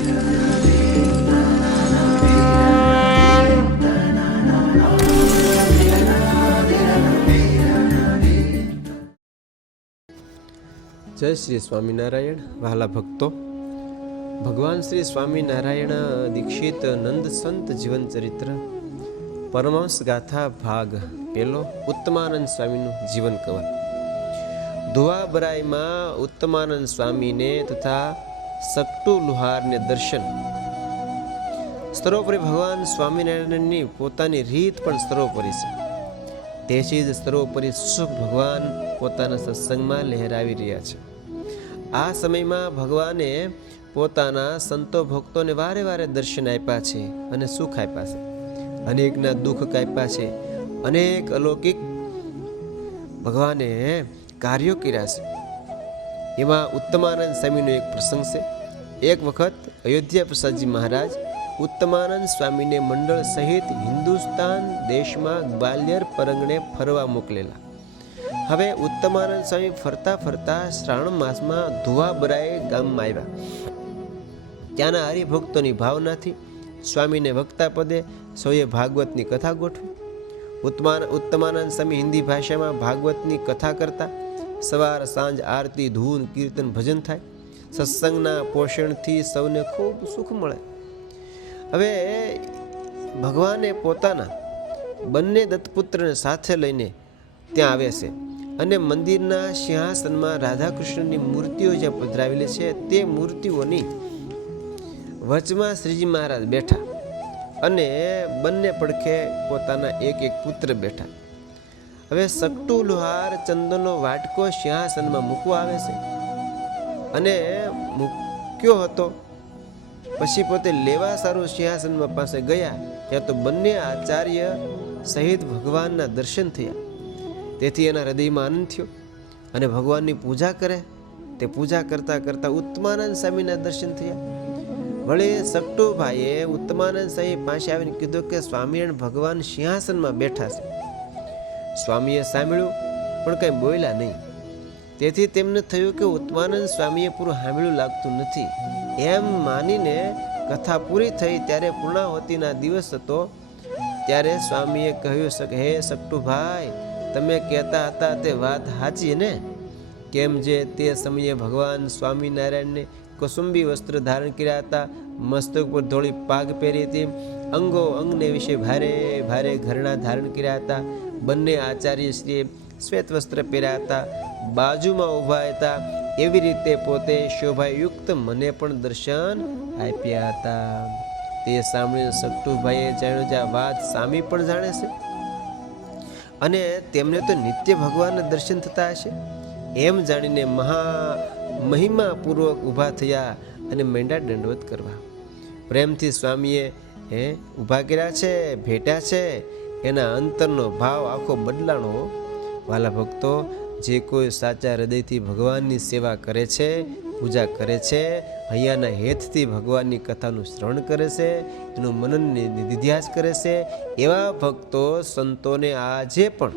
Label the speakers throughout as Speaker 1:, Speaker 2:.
Speaker 1: જય શ્રી સ્વામિનારાયણ, વહાલા ભક્તો. ભગવાન શ્રી સ્વામિનારાયણ દીક્ષિત નંદ સંત જીવન ચરિત્ર, પરમહંસ ગાથા ભાગ પેલો ઉત્તમાનંદ સ્વામીનું જીવન કવન ધુવાબરાઈમાં ઉત્તમાનંદ સ્વામીને તથા સકટુ લુહારને દર્શન. સ્તરોપરી ભગવાન સ્વામિનારાયણની પોતાની રીત પણ સ્તરોપરી છે. તેથી જ સ્તરોપરી સુખ ભગવાન પોતાના સત્સંગમાં લહેરાવી રહ્યા છે. આ સમયમાં ભગવાને પોતાના સંતો ભક્તોને વારે વારે દર્શન આપ્યા છે અને સુખ આપ્યા છે. અનેકના દુઃખ કાપ્યા છે. અનેક અલૌકિક ભગવાને કાર્યો કર્યા છે. એમાં ઉત્તમાનંદ સ્વામીનો એક પ્રસંગ છે. એક વખત અયોધ્યા પ્રસાદજી મહારાજ ઉત્તમાનંદ સ્વામીને મંડળ સહિત હિન્દુસ્તાન દેશમાં ગ્વાલિયર પરંગણે ફરવા મોકલેલા. હવે ઉત્તમાનંદ સ્વામી ફરતા ફરતા શ્રાવણ માસમાં ધુવાબરાએ ગામમાં આવ્યા. ત્યાંના હરિભક્તોની ભાવનાથી સ્વામીને વક્તા પદે સૌએ ભાગવતની કથા ગોઠવી. ઉત્તમાન ઉત્તમાનંદ સ્વામી હિન્દી ભાષામાં ભાગવતની કથા કરતા સવાર, સાંજ, આરતી, ધૂન, કીર્તન, ભજન થાય. સત્સંગના પોષણથી સૌને ખૂબ સુખ મળે. હવે ભગવાને પોતાના બંને દત્તપુત્રને સાથે લઈને ત્યાં આવે છે અને મંદિરના સિંહાસનમાં રાધાકૃષ્ણની મૂર્તિઓ જે પધરાવેલી છે, તે મૂર્તિઓની વચમાં શ્રીજી મહારાજ બેઠા અને બંને પડખે પોતાના એક એક પુત્ર બેઠા. હવે સટ્ટુ લુહાર ચંદનનો વાટકો સિંહાસનમાં મૂકવા આવે છે. અને મૂક્યો હતો. પછી પોતે લેવા સારું સિંહાસનમાં પાસે ગયા, ત્યાં તો બંને આચાર્ય સહિત ભગવાનના દર્શન થયા. તેથી એના હૃદયમાં આનંદ થયો અને ભગવાનની પૂજા કરે. તે પૂજા કરતાં કરતાં ઉત્તમાનંદ સ્વામીના દર્શન થયા. વળી સટ્ટુભાઈએ ઉત્તમાનંદ સ્વામી પાસે આવીને કીધું કે સ્વામિનારાયણ ભગવાન સિંહાસનમાં બેઠા છે. સ્વામીએ સાંભળ્યું, પણ કંઈ બોલ્યા નહીં. તેથી તેમને થયું કે ઉત્માનંદ સ્વામીએ પૂરું સાંભળ્યું લાગતું નથી. એમ માનીને કથા પૂરી થઈ ત્યારે પૂર્ણાવતીના દિવસ હતો, ત્યારે સ્વામીએ કહ્યું હે સકટુભાઈ, તમે કહેતા હતા તે વાત સાચી ને? કેમ જે તે સમયે ભગવાન સ્વામિનારાયણને કુસુંબી વસ્ત્ર ધારણ કર્યા હતા, મસ્તક પર ધોળી પાગ પહેરી હતી, અંગો અંગને વિશે ભારે ભારે ઘરણા ધારણ કર્યા હતા બંને આચાર્યશ્રીએ શ્વેત વસ્ત્ર પહેર્યા હતા, બાજુમાં ઊભા હતા. એવી રીતે પોતે શોભાયુક્ત મને પણ દર્શન આપ્યા હતા. તે સાંભળીને સટ્ટુભાઈએ જાણ્યું કે આ વાત સામી પણ જાણે છે? અને તેમને તો નિત્ય ભગવાનના દર્શન થતા હશે? એમ જાણીને મહા મહિમાપૂર્વક ઊભા થયા અને મેંડા દંડવત કરવા. પ્રેમથી સ્વામીએ, હે, ઊભા કર્યા છે, ભેટ્યા છે? એના અંતરનો ભાવ આખો બદલાણો વાલા ભક્તો, જે કોઈ સાચા હૃદયથી ભગવાનની સેવા કરે છે, પૂજા કરે છે અહીંયાના હેતથી ભગવાનની કથાનું શ્રવણ કરે છે, એનું મનન નિધિધ્યાસ કરે છે, એવા ભક્તો, સંતોને આજે પણ,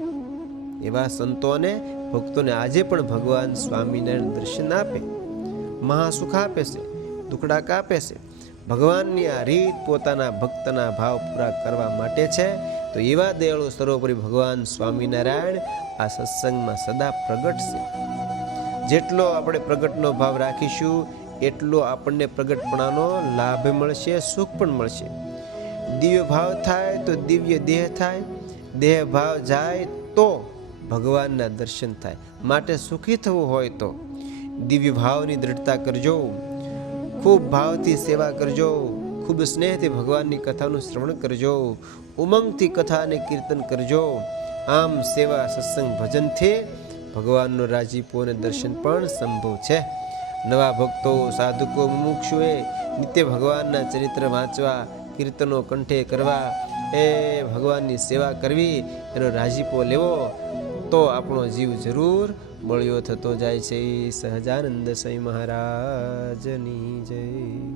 Speaker 1: એવા સંતોને, ભક્તોને આજે પણ ભગવાન સ્વામિનારાયણ દર્શન આપે. મહાસુખ આપે છે દુખડા કાપે છે ભગવાનની આ રીત પોતાના ભક્તના ભાવ પૂરા કરવા માટે છે. તો એવા દયાળુ સર્વોપરી ભગવાન સ્વામિનારાયણ આ સત્સંગમાં સદા પ્રગટ છે. જેટલો આપણે પ્રગટનો ભાવ રાખીશું, એટલો આપણને પ્રગટપણાનો લાભ મળશે, સુખ પણ મળશે. દિવ્ય ભાવ થાય તો દિવ્ય દેહ થાય, દેહ ભાવ જાય તો ભગવાનના દર્શન થાય. માટે સુખી થવું હોય તો દિવ્ય ભાવની દ્રઢતા કરજો. ખૂબ ભાવથી સેવા કરજો. ખૂબ સ્નેહથી ભગવાનની કથાનું શ્રવણ કરજો. ઉમંગથી કથા અને કીર્તન કરજો. આમ સેવા સત્સંગ ભજનથી ભગવાનનો રાજીપો અને દર્શન પણ સંભવ છે. નવા ભક્તો, સાધુકો, મુમુક્ષુએ નિત્ય ભગવાનના ચરિત્ર વાંચવા, કીર્તનો કંઠે કરવા, એ ભગવાનની સેવા કરવી, એનો રાજીપો લેવો, તો આપણો જીવ જરૂર બળ્યો થતો જાય છે સહજાનંદ સ્વામી મહારાજની જય.